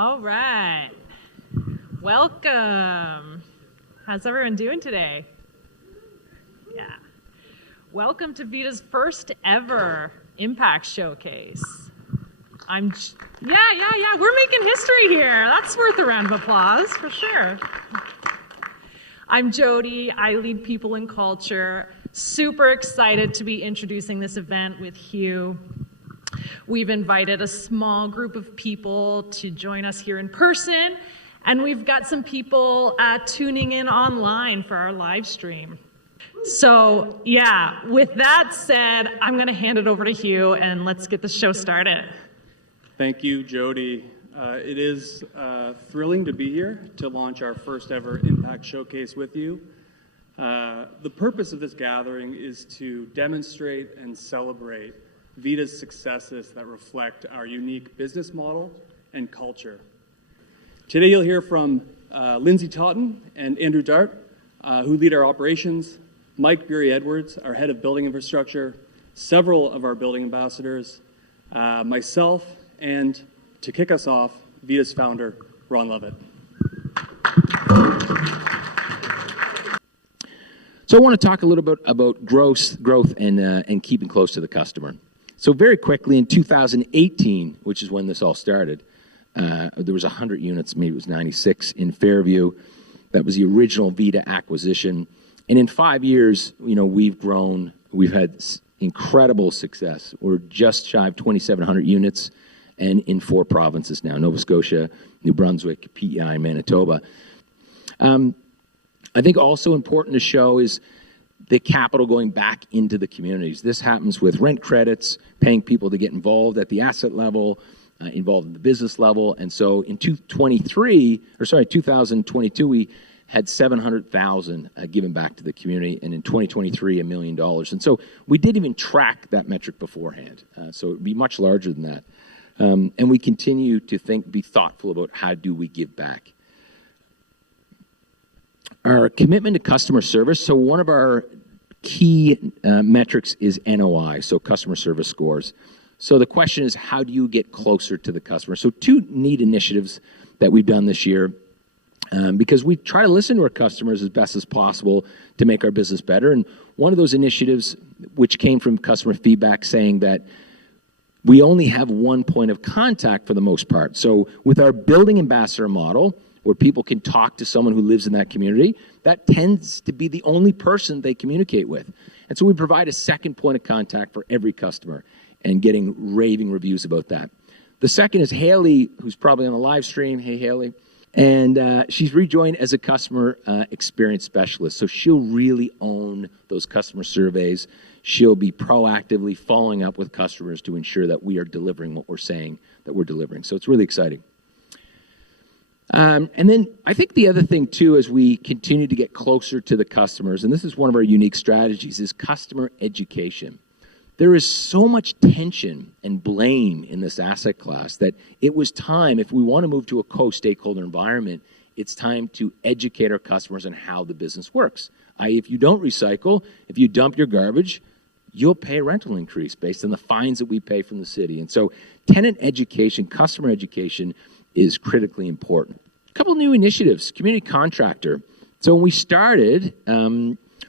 All right. Welcome. How's everyone doing today? Yeah. Welcome to VIDA's first ever Impact Showcase. Yeah, we're making history here. That's worth a round of applause for sure. I'm Jody. I lead people and culture. Super excited to be introducing this event with Hugh. We've invited a small group of people to join us here in person, and we've got some people tuning in online for our live stream. So yeah, with that said, I'm going to hand it over to Hugh, and let's get the show started. Thank you, Jody. It is thrilling to be here to launch our first ever Impact Showcase with you. The purpose of this gathering is to demonstrate and celebrate VIDA's successes that reflect our unique business model and culture. Today you'll hear from Lindsay Totten and Andrew Dart, who lead our operations, Mike Bury-Edwards, our head of building infrastructure, several of our building ambassadors, myself, and to kick us off, VIDA's founder, Ron Lovett. So I want to talk a little bit about growth and keeping close to the customer. So very quickly, in 2018, which is when this all started, there was 100 units, maybe it was 96 in Fairview. That was the original VIDA acquisition. And in 5 years, we've grown. We've had incredible success. We're just shy of 2,700 units and in 4 provinces now: Nova Scotia, New Brunswick, PEI, and Manitoba. I think also important to show is the capital going back into the communities. This happens with rent credits, paying people to get involved at the asset level, involved in the business level. And so in 2022, we had 700,000 given back to the community, and in 2023, $1 million. And so we didn't even track that metric beforehand. So it would be much larger than that. And we continue to be thoughtful about how do we give back. Our commitment to customer service. So one of our key metrics is NOI, so customer service scores. So the question is, how do you get closer to the customer? So 2 neat initiatives that we've done this year, because we try to listen to our customers as best as possible to make our business better. And one of those initiatives, which came from customer feedback, saying that we only have one point of contact for the most part. So with our building ambassador model, where people can talk to someone who lives in that community, that tends to be the only person they communicate with. And so we provide a second point of contact for every customer, and getting raving reviews about that. The second is Haley, who's probably on the live stream. Hey, Haley. And she's rejoined as a customer experience specialist. So she'll really own those customer surveys. She'll be proactively following up with customers to ensure that we are delivering what we're saying that we're delivering. So it's really exciting. And then I think the other thing, too, as we continue to get closer to the customers, and this is one of our unique strategies, is customer education. There is so much tension and blame in this asset class that it was time, if we want to move to a co-stakeholder environment, it's time to educate our customers on how the business works. If you don't recycle, if you dump your garbage, you'll pay a rental increase based on the fines that we pay from the city. And so tenant education, customer education is critically important. A couple new initiatives, community contractor. So when we started,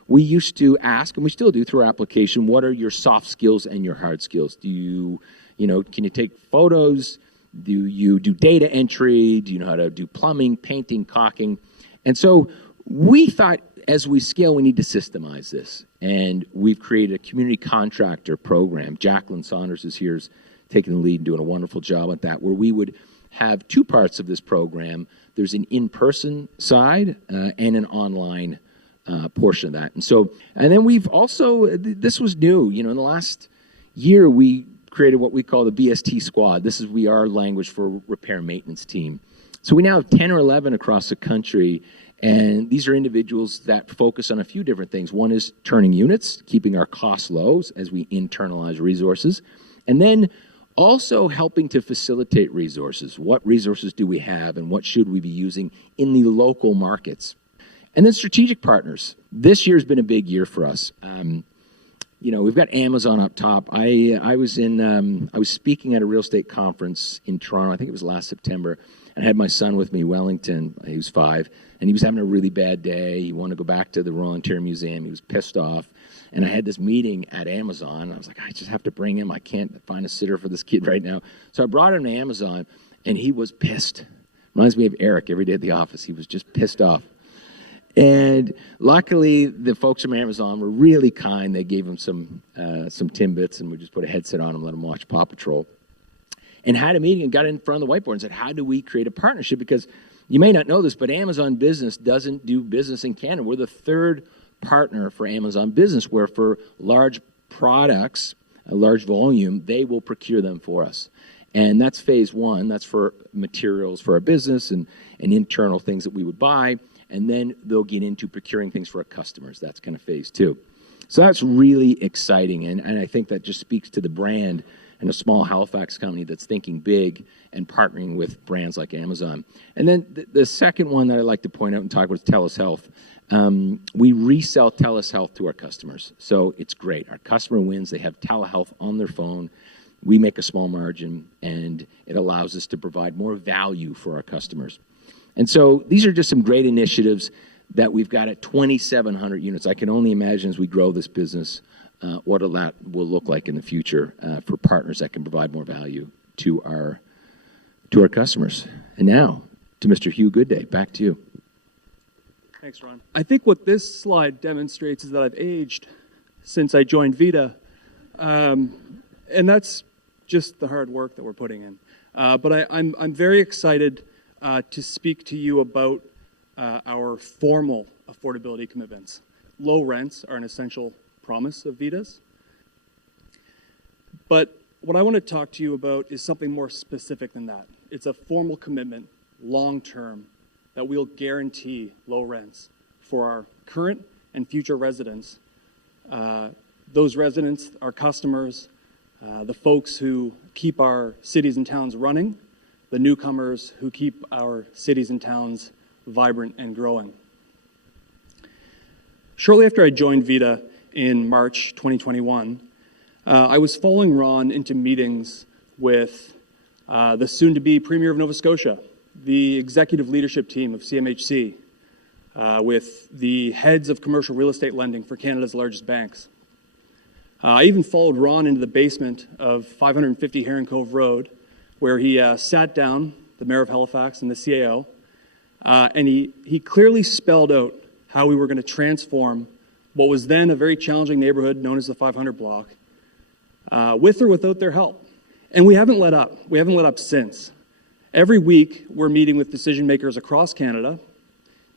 we used to ask, and we still do through our application, what are your soft skills and your hard skills? Can you take photos? Do you do data entry? Do you know how to do plumbing, painting, caulking? And so we thought, as we scale, we need to systemize this. And we've created a community contractor program. Jacqueline Saunders is here, is taking the lead and doing a wonderful job at that, where we would have 2 parts of this program. There's an in-person side and an online portion of that. And then we've also, this was new, in the last year, we created what we call the BST squad. This is our language for repair maintenance team. So we now have 10 or 11 across the country, and these are individuals that focus on a few different things. One is turning units, keeping our costs low as we internalize resources, and then also helping to facilitate resources. What resources do we have, and what should we be using in the local markets? And then strategic partners. This year's been a big year for us. we've got Amazon up top. I was speaking at a real estate conference in Toronto. I think it was last September, and I had my son with me, Wellington. He was 5, and he was having a really bad day. He wanted to go back to the Royal Ontario Museum. He was pissed off, and I had this meeting at Amazon. I was like, I just have to bring him. I can't find a sitter for this kid right now. So I brought him to Amazon, and he was pissed. Reminds me of Eric every day at the office. He was just pissed off. And luckily, the folks from Amazon were really kind. They gave him some Timbits, and we just put a headset on him, let him watch Paw Patrol. And had a meeting and got in front of the whiteboard and said, how do we create a partnership? Because you may not know this, but Amazon Business doesn't do business in Canada. We're the 3rd partner for Amazon Business, where for large products, a large volume, they will procure them for us. And that's phase 1. That's for materials for our business and internal things that we would buy. And then they'll get into procuring things for our customers. That's kind of phase 2. So that's really exciting. And I think that just speaks to the brand and a small Halifax company that's thinking big and partnering with brands like Amazon. And then the second one that I'd like to point out and talk about is TELUS Health. We resell TELUS Health to our customers. So it's great. Our customer wins. They have telehealth on their phone. We make a small margin, and it allows us to provide more value for our customers. And so these are just some great initiatives that we've got at 2,700 units. I can only imagine as we grow this business what that will look like in the future for partners that can provide more value to our customers. And now to Mr. Hugh Goodday. Back to you. Thanks, Ron. I think what this slide demonstrates is that I've aged since I joined VIDA. And that's just the hard work that we're putting in. But I'm very excited to speak to you about our formal affordability commitments. Low rents are an essential promise of VIDA's. But what I want to talk to you about is something more specific than that. It's a formal commitment, long-term, that we'll guarantee low rents for our current and future residents. Those residents, our customers, the folks who keep our cities and towns running, the newcomers who keep our cities and towns vibrant and growing. Shortly after I joined VIDA in March 2021, I was following Ron into meetings with the soon-to-be Premier of Nova Scotia, the executive leadership team of CMHC, with the heads of commercial real estate lending for Canada's largest banks. I even followed Ron into the basement of 550 Heron Cove Road, where he sat down, the Mayor of Halifax and the CAO, and he clearly spelled out how we were going to transform what was then a very challenging neighborhood known as the 500 block, with or without their help. And we haven't let up. We haven't let up since. Every week, we're meeting with decision makers across Canada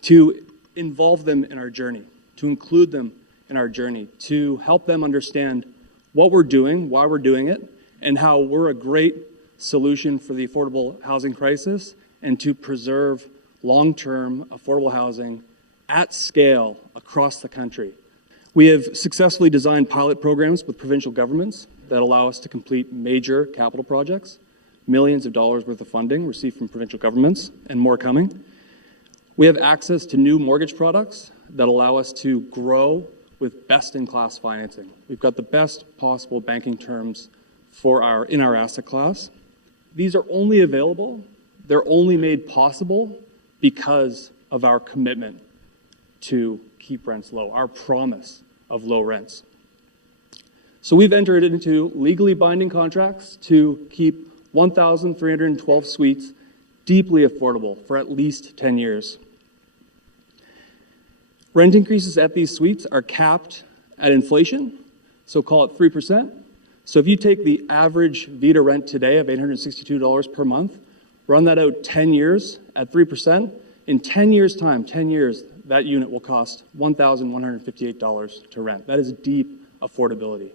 to involve them in our journey, to include them in our journey, to help them understand what we're doing, why we're doing it, and how we're a great solution for the affordable housing crisis, and to preserve long-term affordable housing at scale across the country. We have successfully designed pilot programs with provincial governments that allow us to complete major capital projects, millions of dollars worth of funding received from provincial governments, and more coming. We have access to new mortgage products that allow us to grow with best-in-class financing. We've got the best possible banking terms in our asset class. These are only available, they're only made possible because of our commitment to keep rents low, our promise of low rents. So we've entered into legally binding contracts to keep 1,312 suites deeply affordable for at least 10 years. Rent increases at these suites are capped at inflation, so call it 3%. So if you take the average VIDA rent today of $862 per month, run that out 10 years at 3%, in 10 years' time, 10 years, that unit will cost $1,158 to rent. That is deep affordability.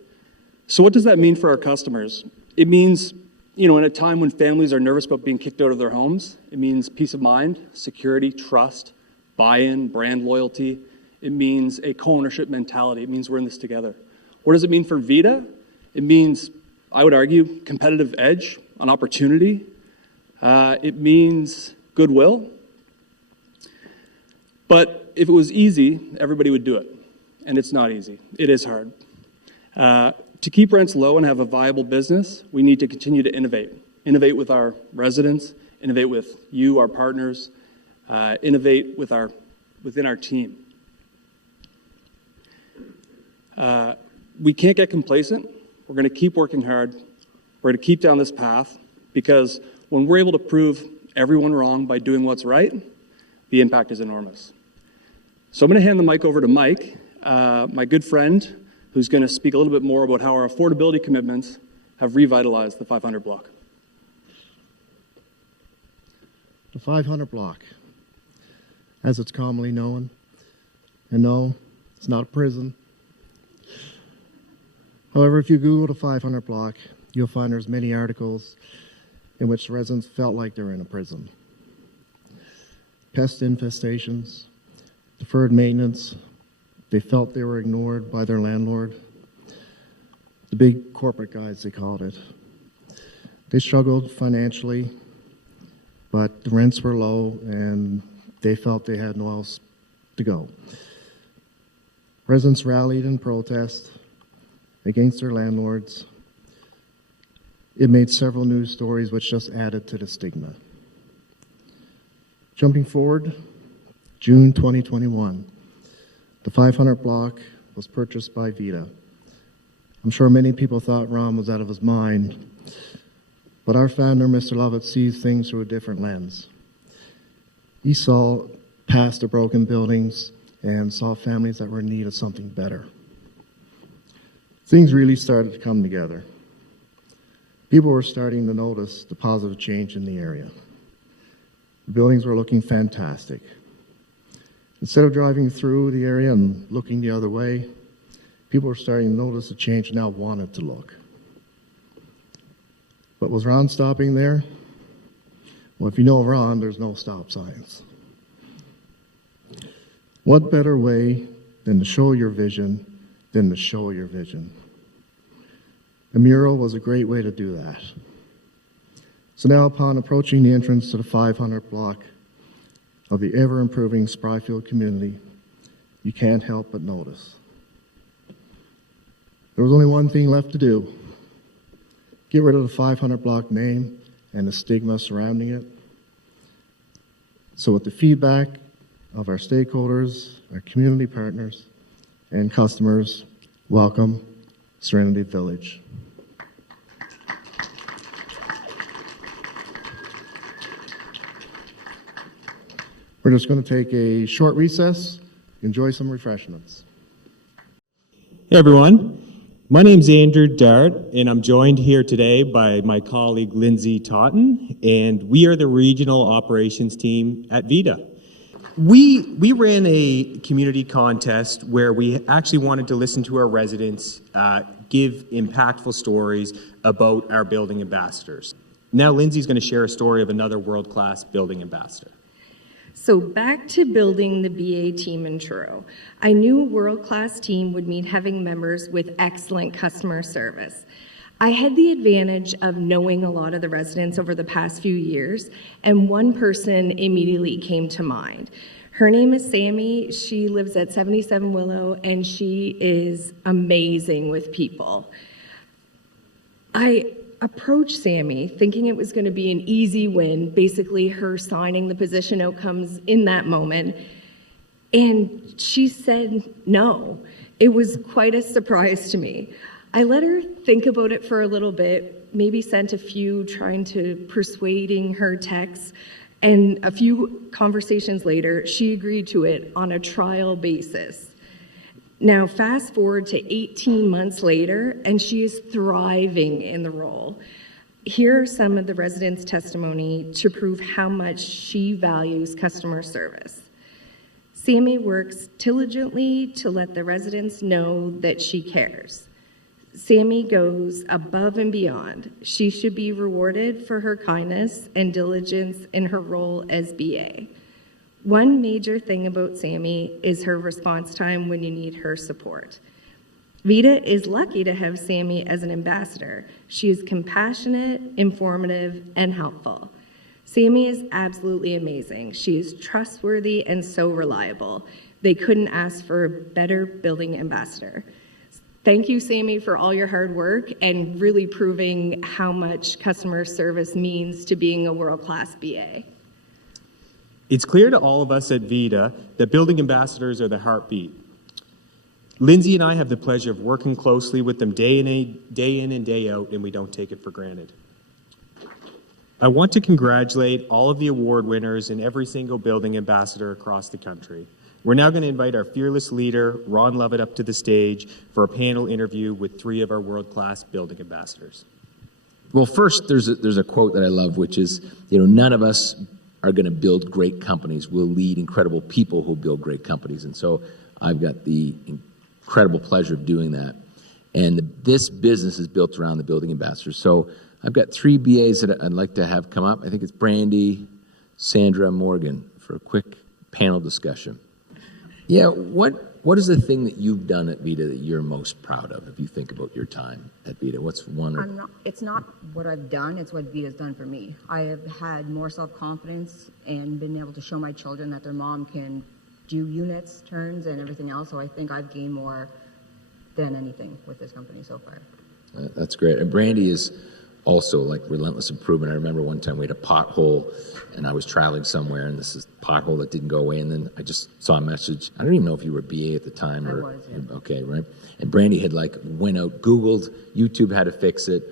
So what does that mean for our customers? It means, in a time when families are nervous about being kicked out of their homes, it means peace of mind, security, trust, buy-in, brand loyalty. It means a co-ownership mentality. It means we're in this together. What does it mean for VIDA? It means, I would argue, competitive edge, an opportunity. It means goodwill. But if it was easy, everybody would do it. And it's not easy. It is hard. To keep rents low and have a viable business, we need to continue to innovate. Innovate with our residents, innovate with you, our partners, innovate within our team. We can't get complacent. We're going to keep working hard. We're going to keep down this path, because when we're able to prove everyone wrong by doing what's right, the impact is enormous. So I'm going to hand the mic over to Mike, my good friend, who's going to speak a little bit more about how our affordability commitments have revitalized the 500 block. The 500 block, as it's commonly known, and no, it's not a prison. However, if you Google the 500 block, you'll find there's many articles in which residents felt like they're in a prison. Pest infestations, deferred maintenance, they felt they were ignored by their landlord. The big corporate guys, they called it. They struggled financially, but the rents were low and they felt they had nowhere else to go. Residents rallied in protest against their landlords. It made several news stories which just added to the stigma. Jumping forward, June 2021, the 500 block was purchased by VIDA. I'm sure many people thought Ron was out of his mind, but our founder, Mr. Lovett, sees things through a different lens. He saw past the broken buildings and saw families that were in need of something better. Things really started to come together. People were starting to notice the positive change in the area. The buildings were looking fantastic. Instead of driving through the area and looking the other way, people were starting to notice the change and now wanted to look. But was Ron stopping there? Well, if you know Ron, there's no stop signs. What better way than to show your vision than to show your vision? A mural was a great way to do that. So now, upon approaching the entrance to the 500 block of the ever-improving Spryfield community, you can't help but notice. There was only one thing left to do. Get rid of the 500 block name and the stigma surrounding it. So with the feedback of our stakeholders, our community partners, and customers, welcome Serenity Village. We're just going to take a short recess, enjoy some refreshments. Hey everyone, my name's Andrew Dart, and I'm joined here today by my colleague Lindsay Totten, and we are the regional operations team at VIDA. We ran a community contest where we actually wanted to listen to our residents give impactful stories about our building ambassadors. Now Lindsay's going to share a story of another world-class building ambassador. So back to building the BA team in Truro. I knew a world-class team would mean having members with excellent customer service. I had the advantage of knowing a lot of the residents over the past few years, and one person immediately came to mind. Her name is Sammy. She lives at 77 Willow, and she is amazing with people. I approached Sammy thinking it was going to be an easy win, basically her signing the position outcomes in that moment, and she said no. It was quite a surprise to me. I let her think about it for a little bit, maybe sent a few trying to persuading her texts, and a few conversations later, she agreed to it on a trial basis. Now, fast forward to 18 months later, and she is thriving in the role. Here are some of the residents' testimony to prove how much she values customer service. Sammy works diligently to let the residents know that she cares. Sammy goes above and beyond. She should be rewarded for her kindness and diligence in her role as BA. One major thing about Sammy is her response time when you need her support. VIDA is lucky to have Sammy as an ambassador. She is compassionate, informative, and helpful. Sammy is absolutely amazing. She is trustworthy and so reliable. They couldn't ask for a better building ambassador. thank you, Sammy, for all your hard work and really proving how much customer service means to being a world-class BA. It's clear to all of us at VIDA that building ambassadors are the heartbeat. Lindsay and I have the pleasure of working closely with them day in and day out, and we don't take it for granted. I want to congratulate all of the award winners and every single building ambassador across the country. We're now going to invite our fearless leader, Ron Lovett, up to the stage for a panel interview with 3 of our world-class building ambassadors. Well, first, there's a quote that I love, which is, none of us are going to build great companies. We'll lead incredible people who build great companies. And so I've got the incredible pleasure of doing that. And this business is built around the building ambassadors. So I've got 3 BAs that I'd like to have come up. I think it's Brandy, Sandra, Morgan for a quick panel discussion. Yeah, what is the thing that you've done at VIDA that you're most proud of if you think about your time at VIDA? What's one? It's not what I've done, it's what VIDA's done for me. I have had more self-confidence and been able to show my children that their mom can do units, turns, and everything else. So I think I've gained more than anything with this company so far. That's great. And Brandy is also like relentless improvement. I remember one time we had a pothole and I was traveling somewhere and this is a pothole that didn't go away, and then I just saw a message. I don't even know if you were BA at the time. I was, yeah. Okay, right? And Brandy had went out, Googled YouTube how to fix it,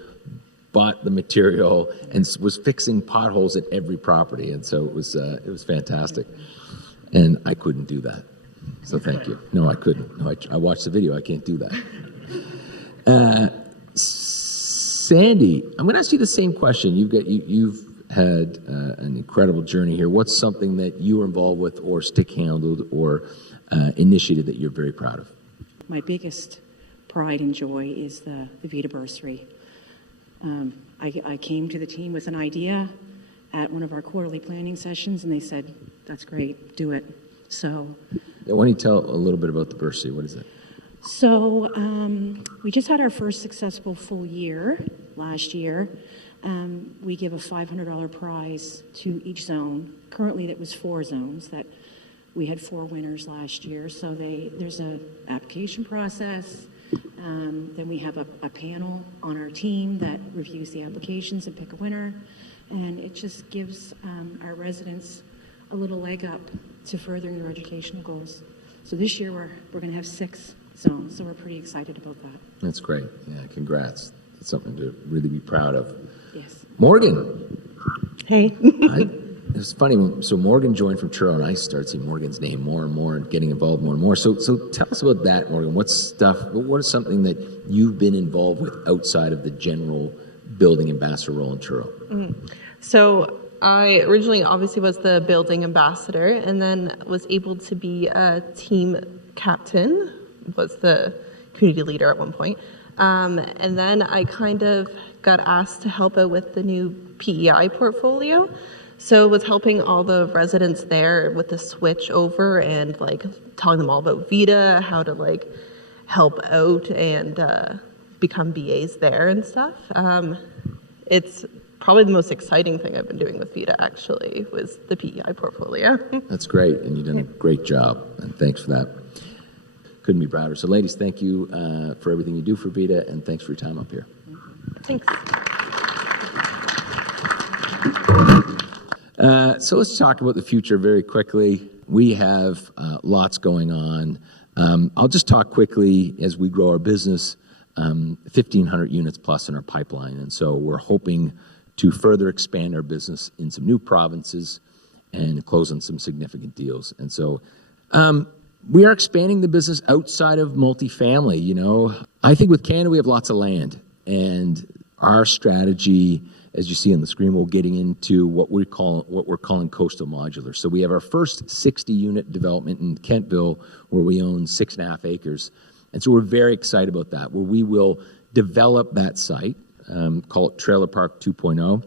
bought the material, and was fixing potholes at every property. And so it was fantastic. And I couldn't do that. So thank you. No, I couldn't. No, I watched the video. I can't do that. Sandy, I'm going to ask you the same question. You've had an incredible journey here. What's something that you were involved with or stick-handled or initiated that you're very proud of? My biggest pride and joy is the VIDA bursary. I came to the team with an idea at one of our quarterly planning sessions, and they said, that's great, do it. So. Why don't you tell a little bit about the bursary? What is it? So we just had our first successful full year last year. We give a $500 prize to each zone. Currently, that was 4 zones that we had 4 winners last year. So there's an application process. Then we have a panel on our team that reviews the applications and pick a winner. And it just gives our residents a little leg up to furthering their educational goals. So this year we're going to have 6 zones, so we're pretty excited about that. That's great. Yeah, congrats. It's something to really be proud of. Yes. Morgan. Hey. It's funny, so Morgan joined from Truro, and I started seeing Morgan's name more and more and getting involved more and more. So tell us about that, Morgan. What is something that you've been involved with outside of the general building ambassador role in Truro? Mm-hmm. So I originally obviously was the building ambassador and then was able to be a team captain, was the community leader at one point. And then I kind of got asked to help out with the new PEI portfolio. So was helping all the residents there with the switch over and telling them all about VIDA, how to help out and become BAs there and stuff. It's probably the most exciting thing I've been doing with VIDA actually was the PEI portfolio. That's great, and you've done a great job, and thanks for that. Couldn't be prouder. So ladies, thank you for everything you do for VIDA, and thanks for your time up here. Thanks. So let's talk about the future very quickly. We have lots going on. I'll just talk quickly as we grow our business, 1,500 units plus in our pipeline. And so we're hoping to further expand our business in some new provinces and close on some significant deals. And so we are expanding the business outside of multifamily. I think with Canada, we have lots of land. And our strategy, as you see on the screen, we're getting into what we're calling coastal modular. So we have our first 60-unit development in Kentville, where we own 6.5 acres. And so we're very excited about that, where we will develop that site, call it Trailer Park 2.0,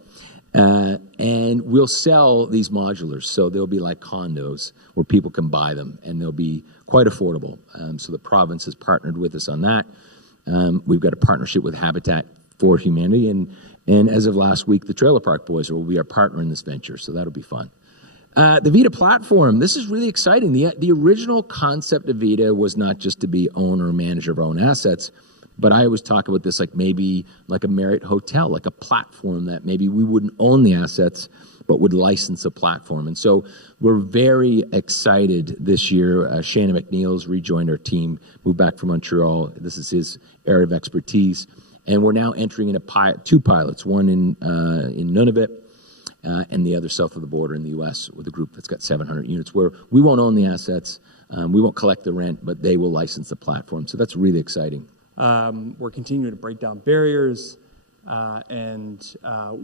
and we'll sell these modulars. So they'll be like condos where people can buy them, and they'll be quite affordable. So the province has partnered with us on that. We've got a partnership with Habitat for Humanity, and as of last week, the Trailer Park Boys will be our partner in this venture, so that'll be fun. The VIDA platform, this is really exciting. The original concept of VIDA was not just to be owner or manager of our own assets, But I always talk about this like maybe like a Marriott hotel, like a platform that maybe we wouldn't own the assets, but would license a platform. And so we're very excited this year. Shannon McNeil's rejoined our team, moved back from Montreal. This is his area of expertise. And we're now entering into two pilots, one in Nunavut and the other south of the border in the U.S. with a group that's got 700 units where we won't own the assets, we won't collect the rent, but they will license the platform. So that's really exciting. We're continuing to break down barriers, and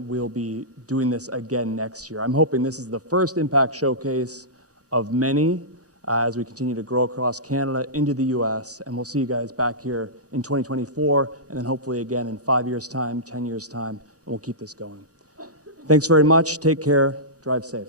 we'll be doing this again next year. I'm hoping this is the first Impact Showcase of many as we continue to grow across Canada into the U.S., and we'll see you guys back here in 2024, and then hopefully again in 5 years' time, 10 years' time, and we'll keep this going. Thanks very much. Take care. Drive safe.